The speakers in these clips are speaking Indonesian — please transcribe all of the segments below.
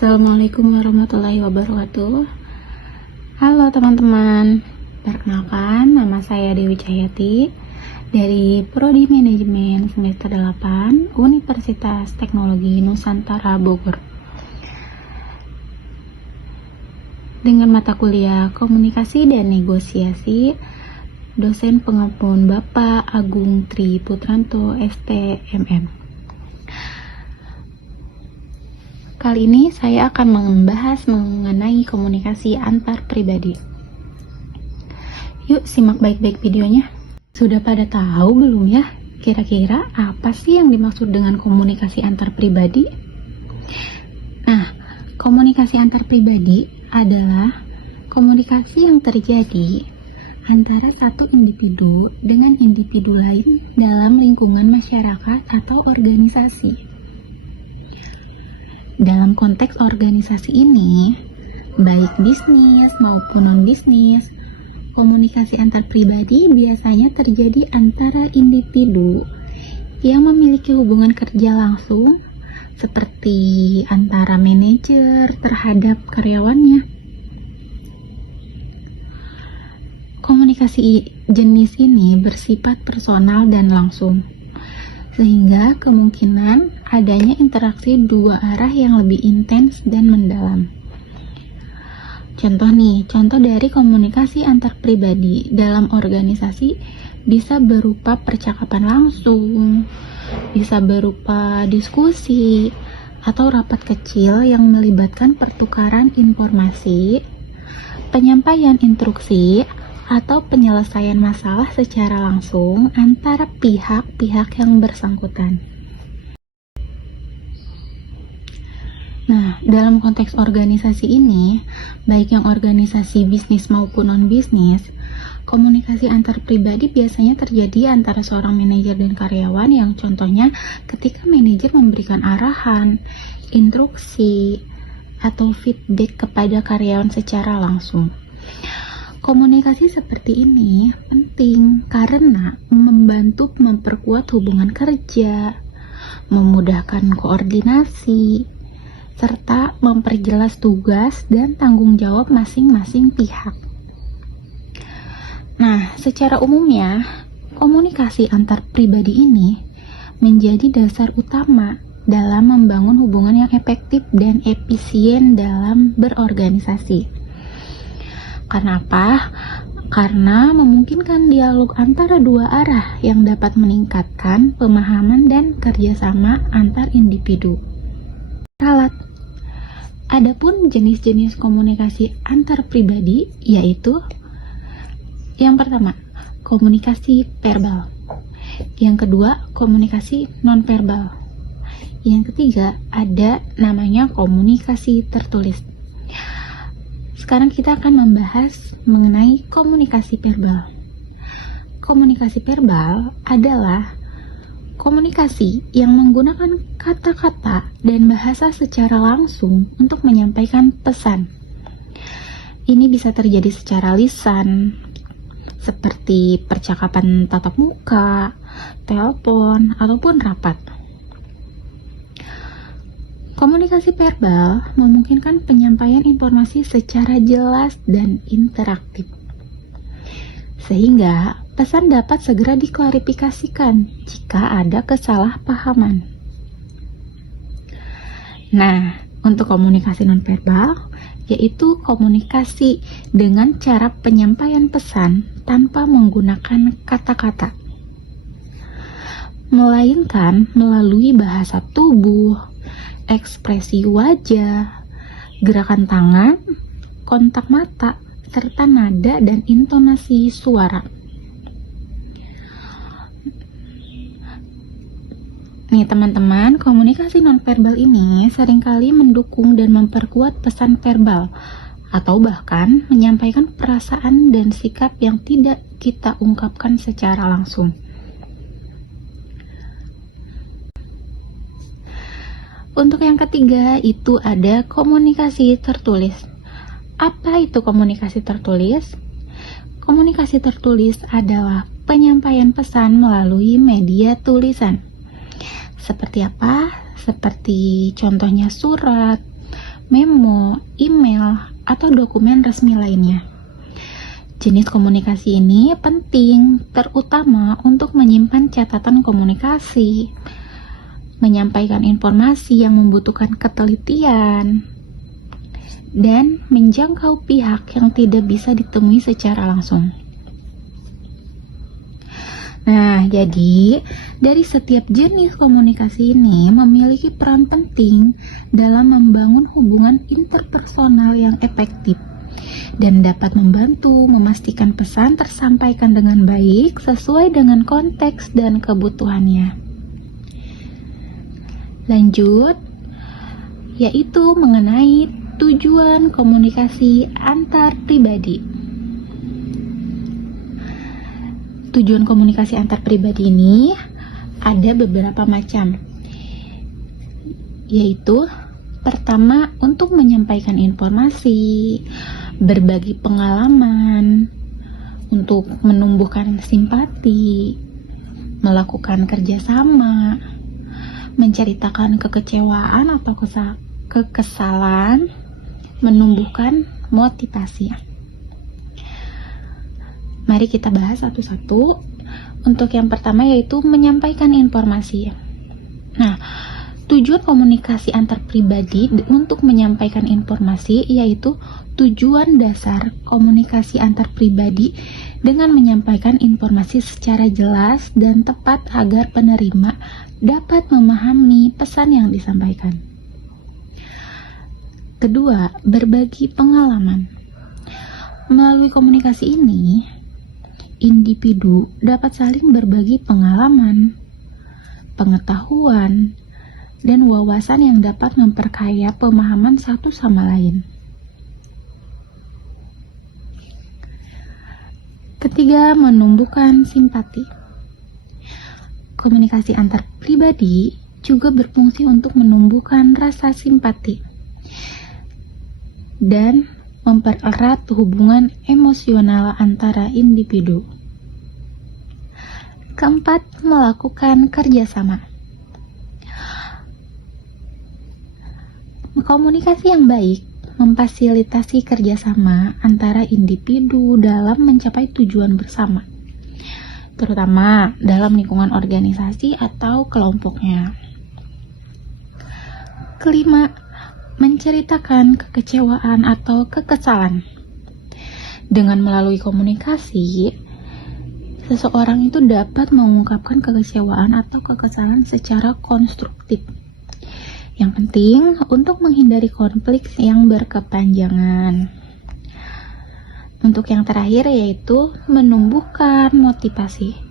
Assalamualaikum warahmatullahi wabarakatuh. Halo teman-teman, perkenalkan nama saya Dewi Cahyati dari Prodi Manajemen semester 8 Universitas Teknologi Nusantara Bogor, dengan mata kuliah Komunikasi dan Negosiasi, dosen pengampu Bapak Agung Tri Putranto STMM. Kali ini saya akan membahas mengenai komunikasi antar pribadi. Yuk simak baik-baik videonya. Sudah pada tahu belum ya, kira-kira apa sih yang dimaksud dengan komunikasi antar pribadi? Nah, komunikasi antar pribadi adalah komunikasi yang terjadi antara satu individu dengan individu lain dalam lingkungan masyarakat atau organisasi. Dalam konteks organisasi ini, baik bisnis maupun non-bisnis, komunikasi antar pribadi biasanya terjadi antara individu yang memiliki hubungan kerja langsung, seperti antara manajer terhadap karyawannya. Komunikasi jenis ini bersifat personal dan langsung, sehingga kemungkinan adanya interaksi dua arah yang lebih intens dan mendalam. Contoh dari komunikasi antar pribadi dalam organisasi bisa berupa percakapan langsung, bisa berupa diskusi, atau rapat kecil yang melibatkan pertukaran informasi, penyampaian instruksi, atau penyelesaian masalah secara langsung antara pihak-pihak yang bersangkutan. Nah, dalam konteks organisasi ini, baik yang organisasi bisnis maupun non-bisnis, komunikasi antar pribadi biasanya terjadi antara seorang manajer dan karyawan, yang contohnya ketika manajer memberikan arahan, instruksi, atau feedback kepada karyawan secara langsung. Komunikasi seperti ini penting karena membantu memperkuat hubungan kerja, memudahkan koordinasi, serta memperjelas tugas dan tanggung jawab masing-masing pihak. Nah, secara umumnya, komunikasi antar pribadi ini menjadi dasar utama dalam membangun hubungan yang efektif dan efisien dalam berorganisasi. Karena apa? Karena memungkinkan dialog antara dua arah yang dapat meningkatkan pemahaman dan kerjasama antar individu. Alat. Adapun jenis-jenis komunikasi antar pribadi yaitu yang pertama, komunikasi verbal. Yang kedua, komunikasi nonverbal. Yang ketiga, ada namanya komunikasi tertulis. Sekarang kita akan membahas mengenai komunikasi verbal. Komunikasi verbal adalah komunikasi yang menggunakan kata-kata dan bahasa secara langsung untuk menyampaikan pesan. Ini bisa terjadi secara lisan, seperti percakapan tatap muka, telepon, ataupun rapat. Komunikasi verbal memungkinkan penyampaian informasi secara jelas dan interaktif, sehingga pesan dapat segera diklarifikasikan jika ada kesalahpahaman. Nah, untuk komunikasi nonverbal, yaitu komunikasi dengan cara penyampaian pesan tanpa menggunakan kata-kata, melainkan melalui bahasa tubuh, ekspresi wajah, gerakan tangan, kontak mata, serta nada dan intonasi suara. Nih teman-teman, komunikasi nonverbal ini seringkali mendukung dan memperkuat pesan verbal, atau bahkan menyampaikan perasaan dan sikap yang tidak kita ungkapkan secara langsung. Untuk yang ketiga, itu ada komunikasi tertulis. Apa itu komunikasi tertulis? Komunikasi tertulis adalah penyampaian pesan melalui media tulisan. Seperti apa? Seperti contohnya surat, memo, email, atau dokumen resmi lainnya. Jenis komunikasi ini penting, terutama untuk menyimpan catatan komunikasi, menyampaikan informasi yang membutuhkan ketelitian, dan menjangkau pihak yang tidak bisa ditemui secara langsung. Nah, jadi dari setiap jenis komunikasi ini memiliki peran penting dalam membangun hubungan interpersonal yang efektif dan dapat membantu memastikan pesan tersampaikan dengan baik sesuai dengan konteks dan kebutuhannya. Lanjut, yaitu mengenai tujuan komunikasi antar pribadi. Tujuan komunikasi antar pribadi ini ada beberapa macam, yaitu pertama, untuk menyampaikan informasi, berbagi pengalaman, untuk menumbuhkan simpati, melakukan kerjasama, menceritakan kekecewaan atau kekesalan, menumbuhkan motivasi. Mari kita bahas satu-satu. Untuk yang pertama yaitu menyampaikan informasi. Nah, tujuan komunikasi antar pribadi untuk menyampaikan informasi yaitu tujuan dasar komunikasi antar pribadi dengan menyampaikan informasi secara jelas dan tepat agar penerima dapat memahami pesan yang disampaikan. Kedua, berbagi pengalaman. Melalui komunikasi ini, individu dapat saling berbagi pengalaman, pengetahuan, dan wawasan yang dapat memperkaya pemahaman satu sama lain. Ketiga, menumbuhkan simpati. Komunikasi antar pribadi juga berfungsi untuk menumbuhkan rasa simpati dan mempererat hubungan emosional antara individu. Keempat, melakukan kerjasama. Komunikasi yang baik memfasilitasi kerjasama antara individu dalam mencapai tujuan bersama, terutama dalam lingkungan organisasi atau kelompoknya. Kelima, menceritakan kekecewaan atau kekesalan. Dengan melalui komunikasi, seseorang itu dapat mengungkapkan kekecewaan atau kekesalan secara konstruktif. Yang penting untuk menghindari konflik yang berkepanjangan. Untuk yang terakhir yaitu menumbuhkan motivasi.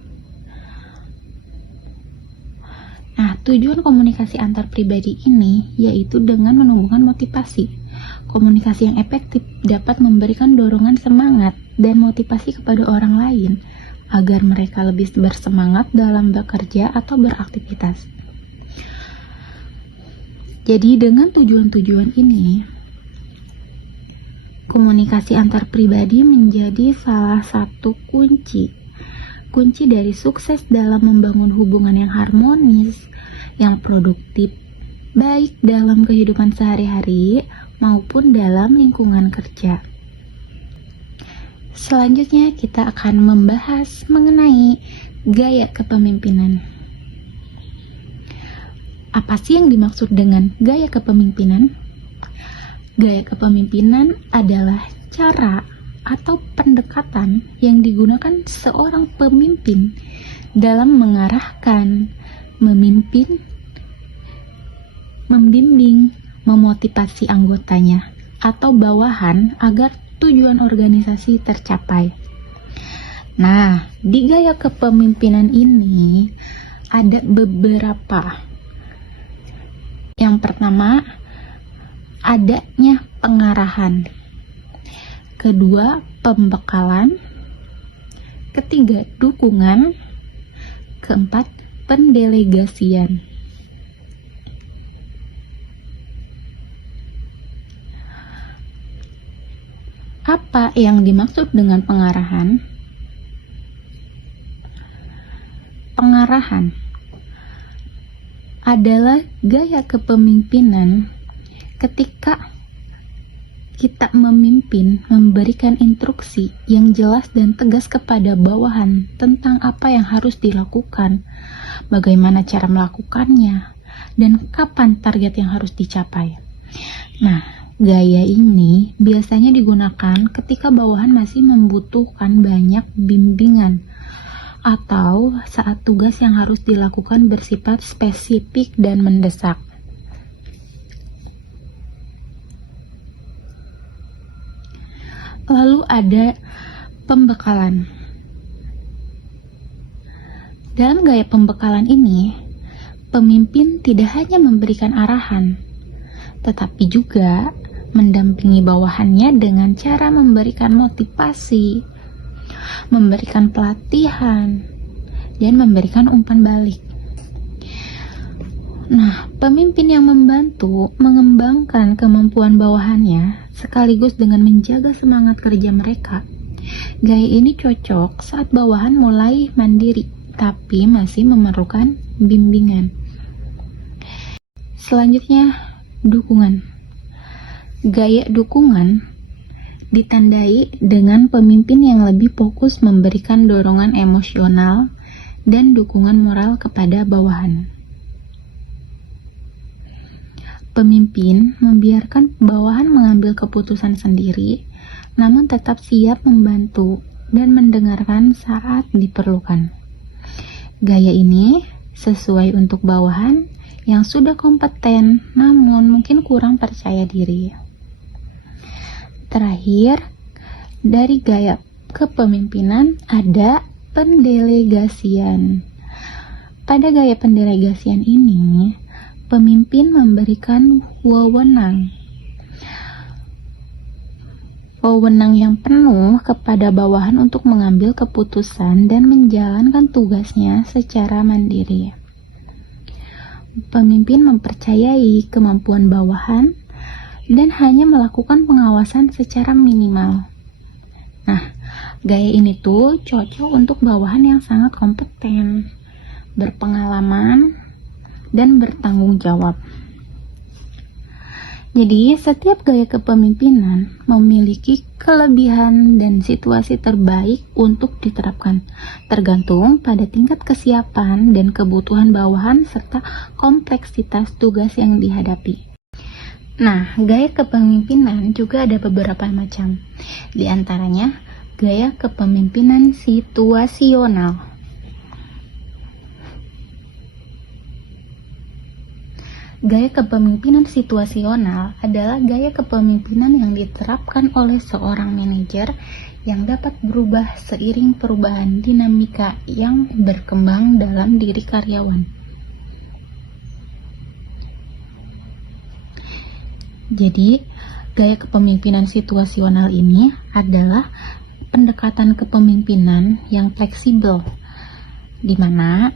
Nah, tujuan komunikasi antar pribadi ini yaitu dengan menumbuhkan motivasi. Komunikasi yang efektif dapat memberikan dorongan semangat dan motivasi kepada orang lain agar mereka lebih bersemangat dalam bekerja atau beraktivitas. Jadi dengan tujuan-tujuan ini, komunikasi antar pribadi menjadi salah satu kunci dari sukses dalam membangun hubungan yang harmonis, yang produktif, baik dalam kehidupan sehari-hari maupun dalam lingkungan kerja. Selanjutnya kita akan membahas mengenai gaya kepemimpinan. Apa sih yang dimaksud dengan gaya kepemimpinan? Gaya kepemimpinan adalah cara atau pendekatan yang digunakan seorang pemimpin dalam mengarahkan, memimpin, membimbing, memotivasi anggotanya atau bawahan agar tujuan organisasi tercapai. Nah, di gaya kepemimpinan ini ada beberapa. Yang pertama, adanya pengarahan. Kedua, pembekalan. Ketiga, dukungan. Keempat, pendelegasian. Apa yang dimaksud dengan pengarahan? Pengarahan adalah gaya kepemimpinan ketika kita memimpin memberikan instruksi yang jelas dan tegas kepada bawahan tentang apa yang harus dilakukan, bagaimana cara melakukannya, dan kapan target yang harus dicapai. Nah, gaya ini biasanya digunakan ketika bawahan masih membutuhkan banyak bimbingan atau saat tugas yang harus dilakukan bersifat spesifik dan mendesak. Lalu ada pembekalan. Dalam gaya pembekalan ini, pemimpin tidak hanya memberikan arahan, tetapi juga mendampingi bawahannya dengan cara memberikan motivasi, memberikan pelatihan, dan memberikan umpan balik. Nah, pemimpin yang membantu mengembangkan kemampuan bawahannya sekaligus dengan menjaga semangat kerja mereka. Gaya ini cocok saat bawahan mulai mandiri, tapi masih memerlukan bimbingan. Selanjutnya, dukungan. Gaya dukungan ditandai dengan pemimpin yang lebih fokus memberikan dorongan emosional dan dukungan moral kepada bawahan. Pemimpin membiarkan bawahan mengambil keputusan sendiri, namun tetap siap membantu dan mendengarkan saat diperlukan. Gaya ini sesuai untuk bawahan yang sudah kompeten, namun mungkin kurang percaya diri. Terakhir, dari gaya kepemimpinan ada pendelegasian. Pada gaya pendelegasian ini, pemimpin memberikan wewenang yang penuh kepada bawahan untuk mengambil keputusan dan menjalankan tugasnya secara mandiri. Pemimpin mempercayai kemampuan bawahan dan hanya melakukan pengawasan secara minimal. Nah, gaya ini tuh cocok untuk bawahan yang sangat kompeten, berpengalaman, dan bertanggung jawab. Jadi, setiap gaya kepemimpinan memiliki kelebihan dan situasi terbaik untuk diterapkan, tergantung pada tingkat kesiapan dan kebutuhan bawahan serta kompleksitas tugas yang dihadapi. Nah, gaya kepemimpinan juga ada beberapa macam. Di antaranya, gaya kepemimpinan situasional. Gaya kepemimpinan situasional adalah gaya kepemimpinan yang diterapkan oleh seorang manajer yang dapat berubah seiring perubahan dinamika yang berkembang dalam diri karyawan. Jadi, gaya kepemimpinan situasional ini adalah pendekatan kepemimpinan yang fleksibel, di mana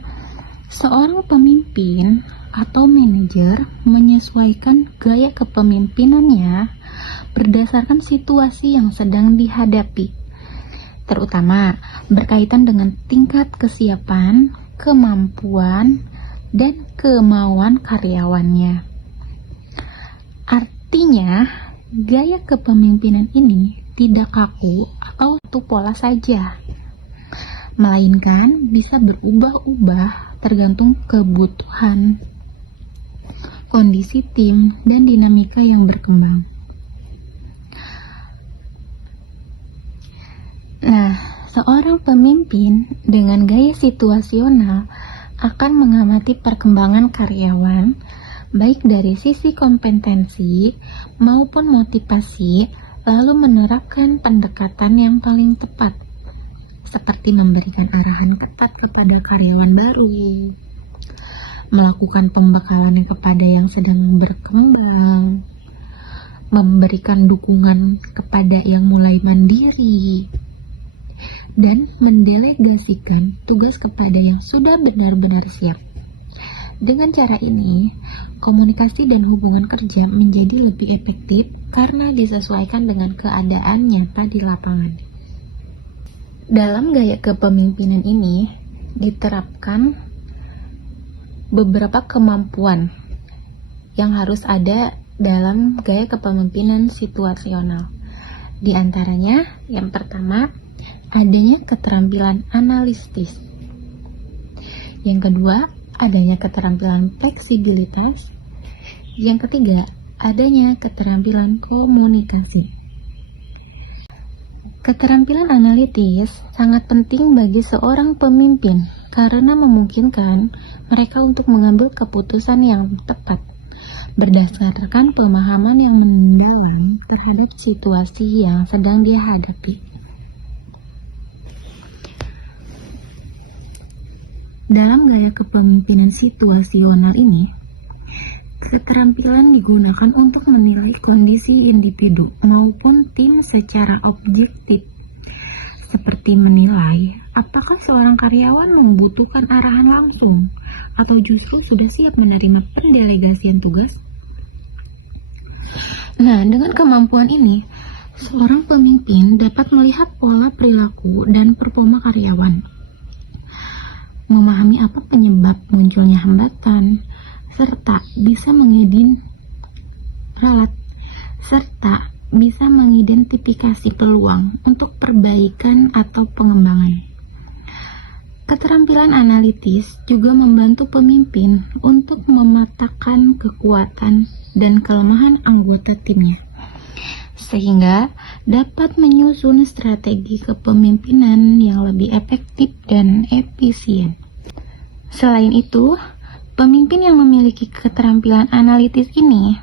seorang pemimpin atau manajer menyesuaikan gaya kepemimpinannya berdasarkan situasi yang sedang dihadapi, terutama berkaitan dengan tingkat kesiapan, kemampuan, dan kemauan karyawannya. Artinya, gaya kepemimpinan ini tidak kaku atau satu pola saja, melainkan bisa berubah-ubah tergantung kebutuhan, kondisi tim, dan dinamika yang berkembang. Nah, seorang pemimpin dengan gaya situasional akan mengamati perkembangan karyawan, baik dari sisi kompetensi maupun motivasi, lalu menerapkan pendekatan yang paling tepat, seperti memberikan arahan ketat kepada karyawan baru, melakukan pembekalan kepada yang sedang berkembang, memberikan dukungan kepada yang mulai mandiri, dan mendelegasikan tugas kepada yang sudah benar-benar siap. Dengan cara ini, komunikasi dan hubungan kerja menjadi lebih efektif karena disesuaikan dengan keadaan nyata di lapangan. Dalam gaya kepemimpinan ini diterapkan beberapa kemampuan yang harus ada dalam gaya kepemimpinan situasional. Di antaranya, yang pertama, adanya keterampilan analitis. Yang kedua, adanya keterampilan fleksibilitas. Yang ketiga, adanya keterampilan komunikasi. Keterampilan analitis sangat penting bagi seorang pemimpin karena memungkinkan mereka untuk mengambil keputusan yang tepat berdasarkan pemahaman yang mendalam terhadap situasi yang sedang dia hadapi. Dalam gaya kepemimpinan situasional ini, keterampilan digunakan untuk menilai kondisi individu maupun tim secara objektif, seperti menilai apakah seorang karyawan membutuhkan arahan langsung atau justru sudah siap menerima pendelegasian tugas. Nah, dengan kemampuan ini, seorang pemimpin dapat melihat pola perilaku dan performa karyawan, memahami apa penyebab munculnya hambatan, serta bisa mengidentifikasi peluang untuk perbaikan atau pengembangan. Keterampilan analitis juga membantu pemimpin untuk memetakan kekuatan dan kelemahan anggota timnya, sehingga dapat menyusun strategi kepemimpinan yang lebih efektif dan efisien. Selain itu, pemimpin yang memiliki keterampilan analitis ini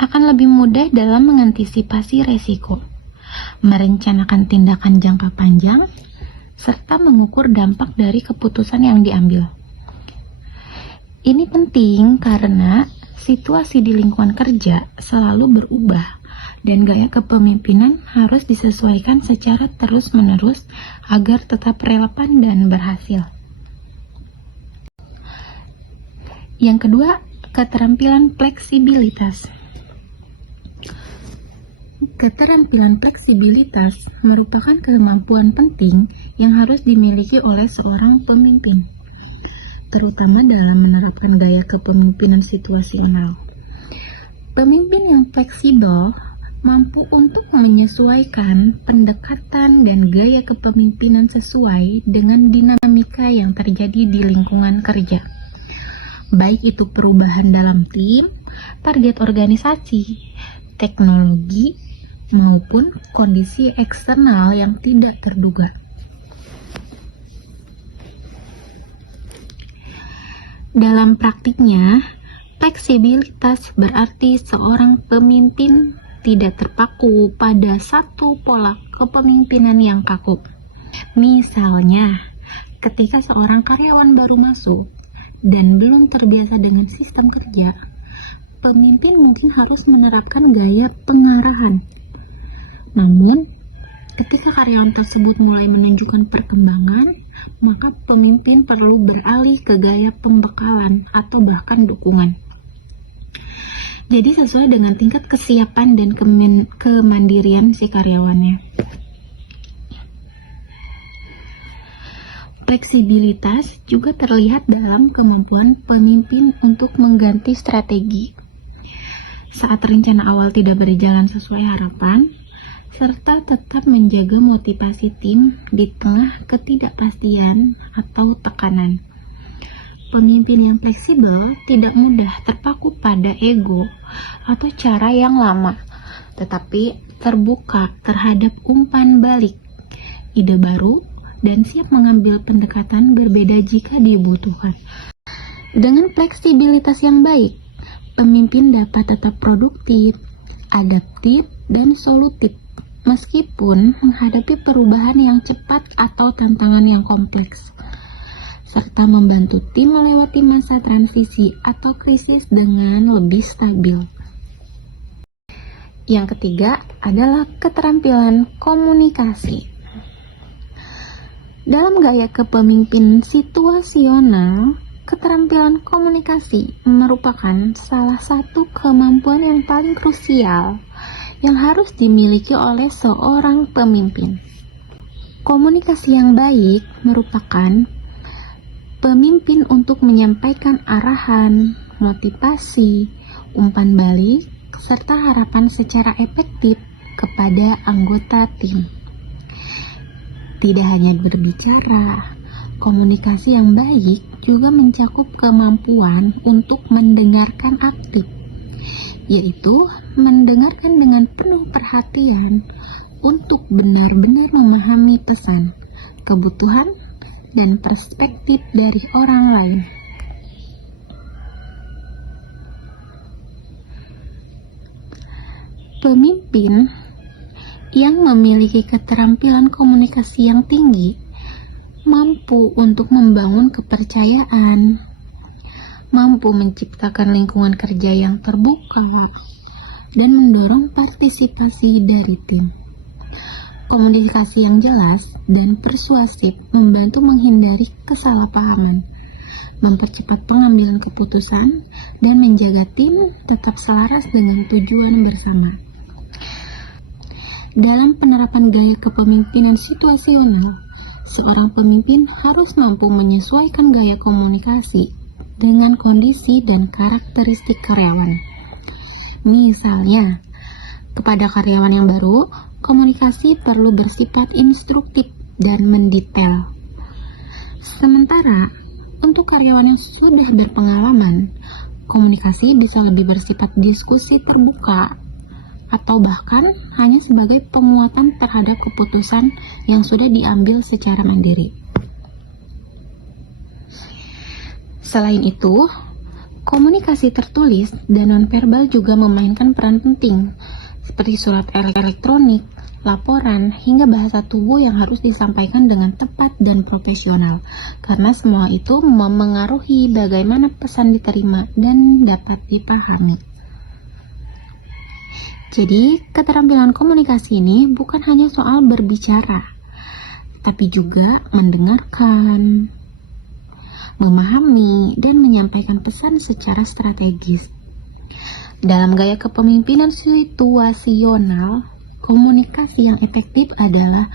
akan lebih mudah dalam mengantisipasi resiko, merencanakan tindakan jangka panjang, serta mengukur dampak dari keputusan yang diambil. Ini penting karena situasi di lingkungan kerja selalu berubah dan gaya kepemimpinan harus disesuaikan secara terus-menerus agar tetap relevan dan berhasil. Yang kedua, keterampilan fleksibilitas. Keterampilan fleksibilitas merupakan kemampuan penting yang harus dimiliki oleh seorang pemimpin, terutama dalam menerapkan gaya kepemimpinan situasional. Pemimpin yang fleksibel mampu untuk menyesuaikan pendekatan dan gaya kepemimpinan sesuai dengan dinamika yang terjadi di lingkungan kerja, baik itu perubahan dalam tim, target organisasi, teknologi, maupun kondisi eksternal yang tidak terduga. Dalam praktiknya, fleksibilitas berarti seorang pemimpin tidak terpaku pada satu pola kepemimpinan yang kaku. Misalnya, ketika seorang karyawan baru masuk dan belum terbiasa dengan sistem kerja, pemimpin mungkin harus menerapkan gaya pengarahan. Namun, ketika karyawan tersebut mulai menunjukkan perkembangan, maka pemimpin perlu beralih ke gaya pembekalan atau bahkan dukungan. Jadi sesuai dengan tingkat kesiapan dan kemandirian si karyawannya. Fleksibilitas juga terlihat dalam kemampuan pemimpin untuk mengganti strategi saat rencana awal tidak berjalan sesuai harapan, serta tetap menjaga motivasi tim di tengah ketidakpastian atau tekanan. Pemimpin yang fleksibel tidak mudah terpaku pada ego atau cara yang lama, tetapi terbuka terhadap umpan balik, ide baru, dan siap mengambil pendekatan berbeda jika dibutuhkan. Dengan fleksibilitas yang baik, pemimpin dapat tetap produktif, adaptif, dan solutif, meskipun menghadapi perubahan yang cepat atau tantangan yang kompleks, serta membantu tim melewati masa transisi atau krisis dengan lebih stabil. Yang ketiga adalah keterampilan komunikasi. Dalam gaya kepemimpinan situasional, keterampilan komunikasi merupakan salah satu kemampuan yang paling krusial yang harus dimiliki oleh seorang pemimpin. Komunikasi yang baik merupakan pemimpin untuk menyampaikan arahan, motivasi, umpan balik, serta harapan secara efektif kepada anggota tim. Tidak hanya berbicara, komunikasi yang baik juga mencakup kemampuan untuk mendengarkan aktif, yaitu mendengarkan dengan penuh perhatian untuk benar-benar memahami pesan, kebutuhan, dan perspektif dari orang lain. Pemimpin yang memiliki keterampilan komunikasi yang tinggi mampu untuk membangun kepercayaan, mampu menciptakan lingkungan kerja yang terbuka, dan mendorong partisipasi dari tim. Komunikasi yang jelas dan persuasif membantu menghindari kesalahpahaman, mempercepat pengambilan keputusan, dan menjaga tim tetap selaras dengan tujuan bersama. Dalam penerapan gaya kepemimpinan situasional, seorang pemimpin harus mampu menyesuaikan gaya komunikasi dengan kondisi dan karakteristik karyawan. Misalnya, kepada karyawan yang baru, komunikasi perlu bersifat instruktif dan mendetail. Sementara, untuk karyawan yang sudah berpengalaman, komunikasi bisa lebih bersifat diskusi terbuka atau bahkan hanya sebagai penguatan terhadap keputusan yang sudah diambil secara mandiri. Selain itu, komunikasi tertulis dan nonverbal juga memainkan peran penting, seperti surat elektronik, laporan, hingga bahasa tubuh yang harus disampaikan dengan tepat dan profesional, karena semua itu memengaruhi bagaimana pesan diterima dan dapat dipahami. Jadi, keterampilan komunikasi ini bukan hanya soal berbicara, tapi juga mendengarkan, memahami, dan menyampaikan pesan secara strategis. Dalam gaya kepemimpinan situasional, komunikasi yang efektif adalah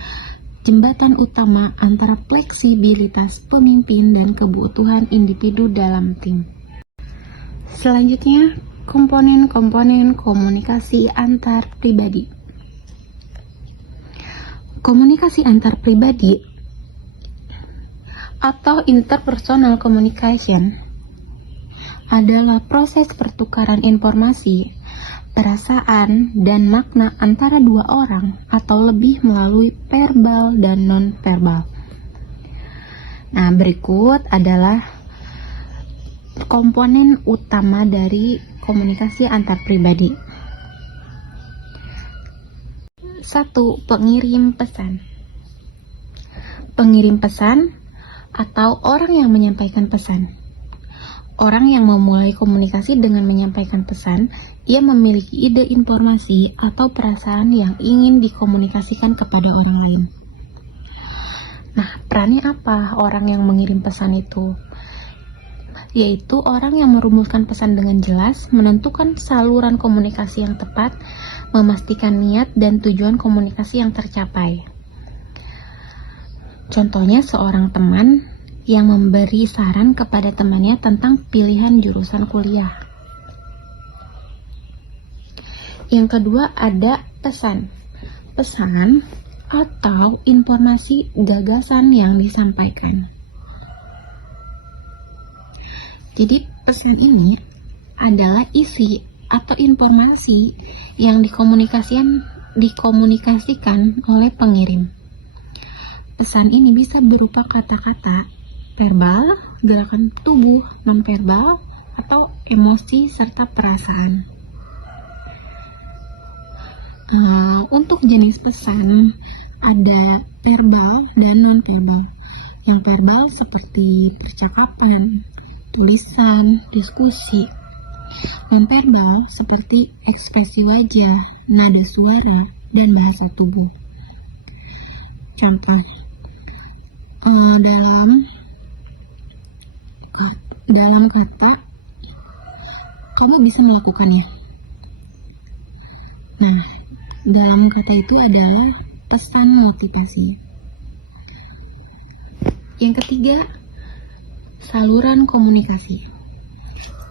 jembatan utama antara fleksibilitas pemimpin dan kebutuhan individu dalam tim. Selanjutnya, komponen-komponen komunikasi antar pribadi. Komunikasi antar pribadi atau interpersonal communication adalah proses pertukaran informasi, perasaan, dan makna antara dua orang atau lebih melalui verbal dan non-verbal. Nah, berikut adalah komponen utama dari komunikasi antar pribadi. 1. Pengirim pesan. Pengirim pesan atau orang yang menyampaikan pesan. Orang yang memulai komunikasi dengan menyampaikan pesan, ia memiliki ide, informasi, atau perasaan yang ingin dikomunikasikan kepada orang lain. Nah, perannya apa orang yang mengirim pesan itu? Yaitu orang yang merumuskan pesan dengan jelas, menentukan saluran komunikasi yang tepat, memastikan niat dan tujuan komunikasi yang tercapai. Contohnya seorang teman yang memberi saran kepada temannya tentang pilihan jurusan kuliah. Yang kedua ada pesan. Pesan atau informasi gagasan yang disampaikan. Jadi pesan ini adalah isi atau informasi yang dikomunikasikan oleh pengirim. Pesan ini bisa berupa kata-kata, verbal, gerakan tubuh, non-verbal, atau emosi serta perasaan. Untuk jenis pesan ada verbal dan non-verbal. Yang verbal seperti percakapan, tulisan, diskusi. Non-verbal seperti ekspresi wajah, nada suara, dan bahasa tubuh. Contoh, dalam kata, kamu bisa melakukannya. Nah, dalam kata itu adalah pesan motivasi. Yang ketiga, saluran komunikasi.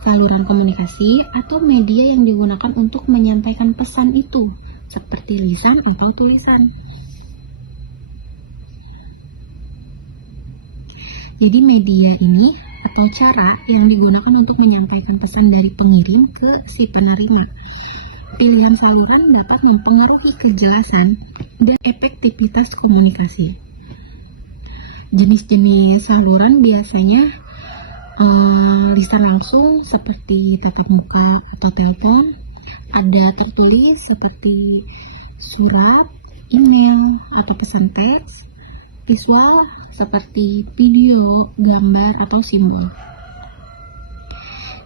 saluran komunikasi atau media yang digunakan untuk menyampaikan pesan itu, seperti lisan atau tulisan. Jadi media ini atau cara yang digunakan untuk menyampaikan pesan dari pengirim ke si penerima. Pilihan saluran dapat mempengaruhi kejelasan dan efektivitas komunikasi. Jenis-jenis saluran biasanya lisan langsung seperti tatap muka atau telepon, ada tertulis seperti surat, email, atau pesan teks, visual seperti video, gambar, atau simbol.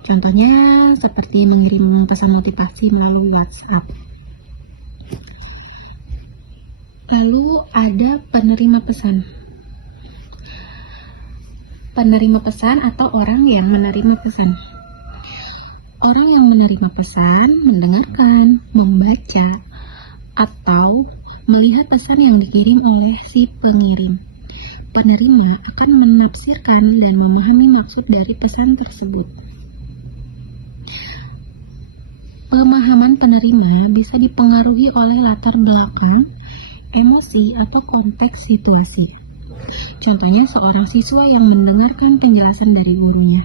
Contohnya seperti mengirim pesan motivasi melalui WhatsApp. Lalu ada penerima pesan. Penerima pesan atau orang yang menerima pesan. Orang yang menerima pesan mendengarkan, membaca, atau melihat pesan yang dikirim oleh si pengirim. Penerima akan menafsirkan dan memahami maksud dari pesan tersebut. Pemahaman penerima bisa dipengaruhi oleh latar belakang, emosi, atau konteks situasi. Contohnya seorang siswa yang mendengarkan penjelasan dari gurunya.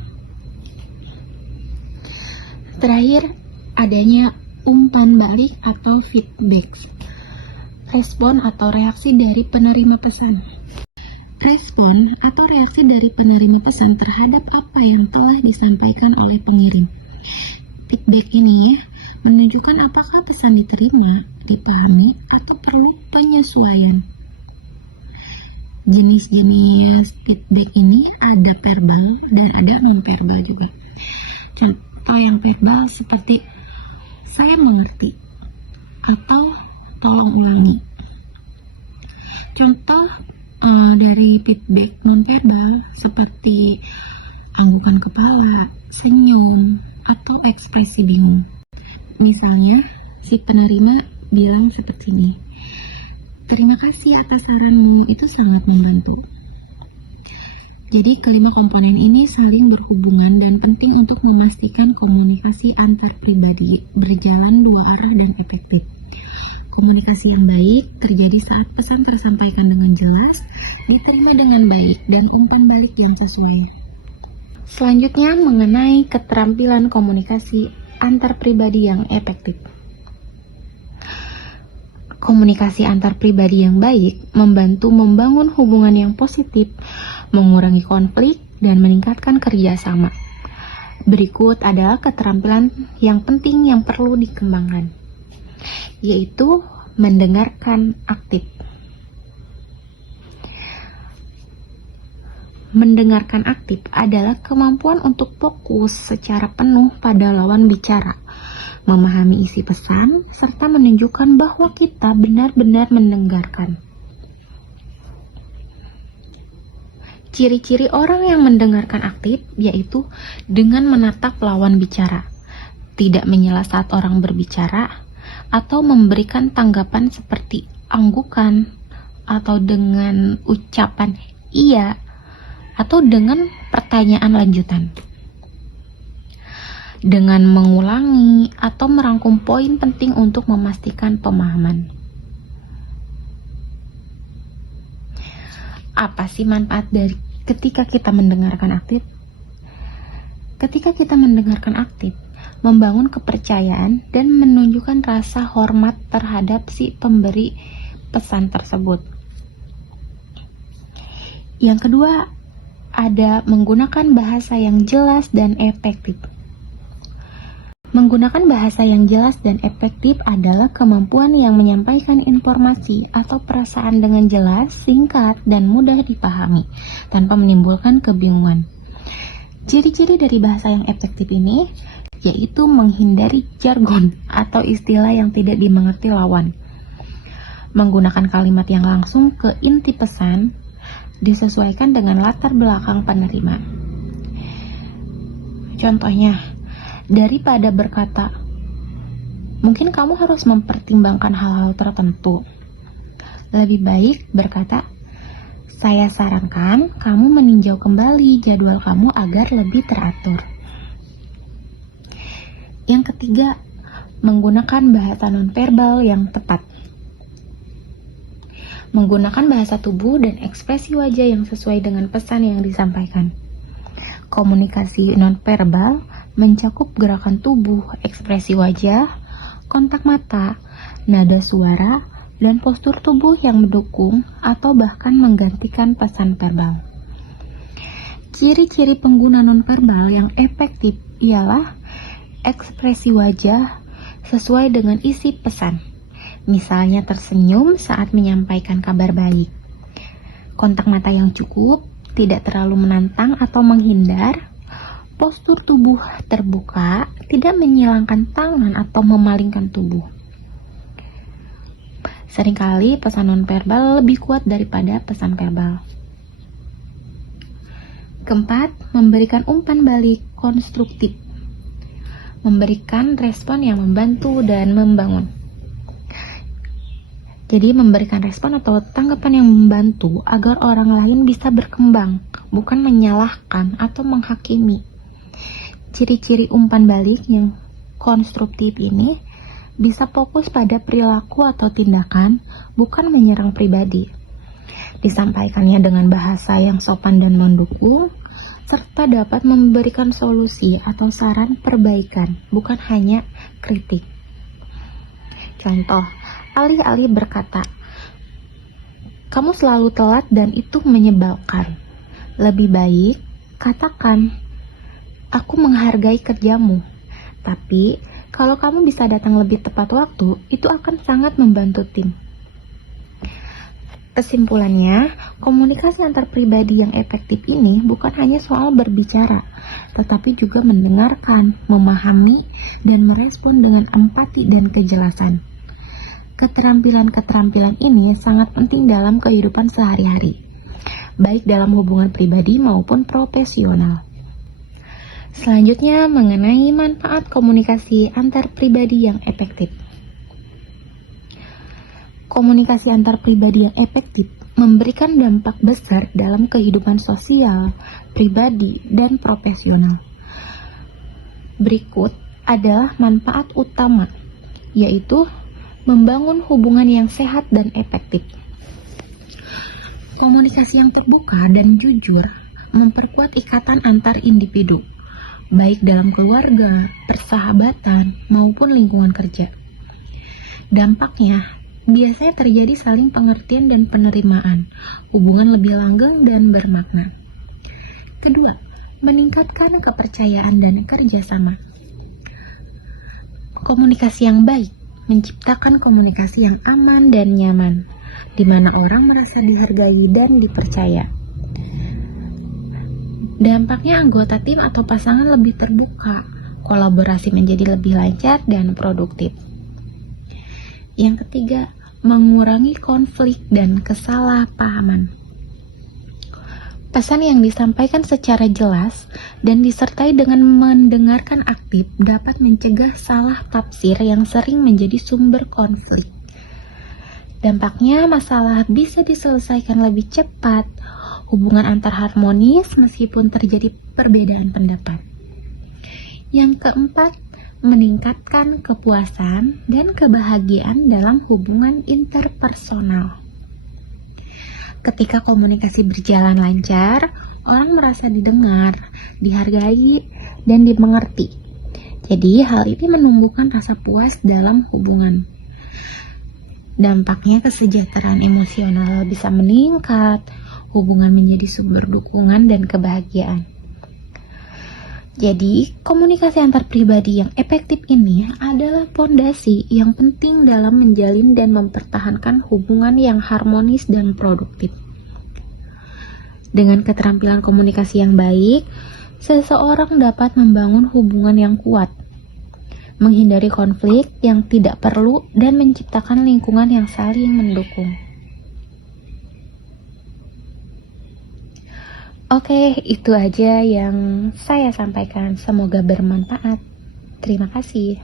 Terakhir, adanya umpan balik atau feedback. Respon atau reaksi dari penerima pesan. Respon atau reaksi dari penerima pesan terhadap apa yang telah disampaikan oleh pengirim. Feedback ini menunjukkan apakah pesan diterima, dipahami, atau perlu penyesuaian. Jenis-jenis feedback ini ada verbal dan ada non-verbal juga. Contoh yang verbal seperti saya mengerti atau tolong ulangi. Contoh dari feedback non-verbal seperti anggukan kepala, senyum, atau ekspresi bingung. Misalnya, si penerima bilang seperti ini, terima kasih atas saranmu, itu sangat membantu. Jadi kelima komponen ini saling berhubungan dan penting untuk memastikan komunikasi antar pribadi berjalan dua arah dan efektif. Komunikasi yang baik terjadi saat pesan tersampaikan dengan jelas, diterima dengan baik, dan umpan balik yang sesuai. Selanjutnya mengenai keterampilan komunikasi antar pribadi yang efektif. Komunikasi antar pribadi yang baik membantu membangun hubungan yang positif, mengurangi konflik, dan meningkatkan kerjasama. Berikut adalah keterampilan yang penting yang perlu dikembangkan, yaitu mendengarkan aktif. Mendengarkan aktif adalah kemampuan untuk fokus secara penuh pada lawan bicara, memahami isi pesan, serta menunjukkan bahwa kita benar-benar mendengarkan. Ciri-ciri orang yang mendengarkan aktif yaitu dengan menatap lawan bicara, tidak menyela saat orang berbicara, atau memberikan tanggapan seperti anggukan, atau dengan ucapan iya, atau dengan pertanyaan lanjutan. Dengan mengulangi atau merangkum poin penting untuk memastikan pemahaman. Apa sih manfaat dari ketika kita mendengarkan aktif? Ketika kita mendengarkan aktif, membangun kepercayaan dan menunjukkan rasa hormat terhadap si pemberi pesan tersebut. Yang kedua, ada menggunakan bahasa yang jelas dan efektif. Menggunakan bahasa yang jelas dan efektif adalah kemampuan yang menyampaikan informasi atau perasaan dengan jelas, singkat, dan mudah dipahami, tanpa menimbulkan kebingungan. Ciri-ciri dari bahasa yang efektif ini yaitu menghindari jargon atau istilah yang tidak dimengerti lawan. Menggunakan kalimat yang langsung ke inti pesan, disesuaikan dengan latar belakang penerima. Contohnya, daripada berkata, mungkin kamu harus mempertimbangkan hal-hal tertentu, lebih baik berkata, saya sarankan kamu meninjau kembali jadwal kamu agar lebih teratur. Yang ketiga, menggunakan bahasa nonverbal yang tepat. Menggunakan bahasa tubuh dan ekspresi wajah yang sesuai dengan pesan yang disampaikan. Komunikasi nonverbal mencakup gerakan tubuh, ekspresi wajah, kontak mata, nada suara, dan postur tubuh yang mendukung atau bahkan menggantikan pesan verbal. Ciri-ciri pengguna nonverbal yang efektif ialah ekspresi wajah sesuai dengan isi pesan. Misalnya tersenyum saat menyampaikan kabar baik. Kontak mata yang cukup, tidak terlalu menantang atau menghindar. Postur tubuh terbuka, tidak menyilangkan tangan atau memalingkan tubuh. Seringkali pesan nonverbal lebih kuat daripada pesan verbal. Keempat, memberikan umpan balik konstruktif. Memberikan respon yang membantu dan membangun. Jadi memberikan respon atau tanggapan yang membantu agar orang lain bisa berkembang, bukan menyalahkan atau menghakimi. Ciri-ciri umpan balik yang konstruktif ini bisa fokus pada perilaku atau tindakan, bukan menyerang pribadi. Disampaikannya dengan bahasa yang sopan dan mendukung, serta dapat memberikan solusi atau saran perbaikan, bukan hanya kritik. Contoh, alih-alih berkata, "Kamu selalu telat dan itu menyebalkan." Lebih baik, katakan, "Aku menghargai kerjamu, tapi kalau kamu bisa datang lebih tepat waktu, itu akan sangat membantu tim." Kesimpulannya, komunikasi antar pribadi yang efektif ini bukan hanya soal berbicara, tetapi juga mendengarkan, memahami, dan merespon dengan empati dan kejelasan. Keterampilan-keterampilan ini sangat penting dalam kehidupan sehari-hari, baik dalam hubungan pribadi maupun profesional. Selanjutnya, mengenai manfaat komunikasi antar pribadi yang efektif. Komunikasi antar pribadi yang efektif memberikan dampak besar dalam kehidupan sosial, pribadi, dan profesional. Berikut adalah manfaat utama, yaitu membangun hubungan yang sehat dan efektif. Komunikasi yang terbuka dan jujur memperkuat ikatan antar individu, baik dalam keluarga, persahabatan, maupun lingkungan kerja. Dampaknya biasanya terjadi saling pengertian dan penerimaan, hubungan lebih langgeng dan bermakna. Kedua, meningkatkan kepercayaan dan kerjasama. Komunikasi yang baik menciptakan komunikasi yang aman dan nyaman, di mana orang merasa dihargai dan dipercaya. Dampaknya anggota tim atau pasangan lebih terbuka, kolaborasi menjadi lebih lancar dan produktif. Yang ketiga, mengurangi konflik dan kesalahpahaman. Pesan yang disampaikan secara jelas dan disertai dengan mendengarkan aktif dapat mencegah salah tafsir yang sering menjadi sumber konflik. Dampaknya, masalah bisa diselesaikan lebih cepat, hubungan antar harmonis meskipun terjadi perbedaan pendapat. Yang keempat, meningkatkan kepuasan dan kebahagiaan dalam hubungan interpersonal. Ketika komunikasi berjalan lancar, orang merasa didengar, dihargai, dan dimengerti. Jadi, hal ini menumbuhkan rasa puas dalam hubungan. Dampaknya kesejahteraan emosional bisa meningkat, hubungan menjadi sumber dukungan dan kebahagiaan. Jadi, komunikasi antar pribadi yang efektif ini adalah fondasi yang penting dalam menjalin dan mempertahankan hubungan yang harmonis dan produktif. Dengan keterampilan komunikasi yang baik, seseorang dapat membangun hubungan yang kuat, menghindari konflik yang tidak perlu, dan menciptakan lingkungan yang saling mendukung. Oke, itu aja yang saya sampaikan. Semoga bermanfaat. Terima kasih.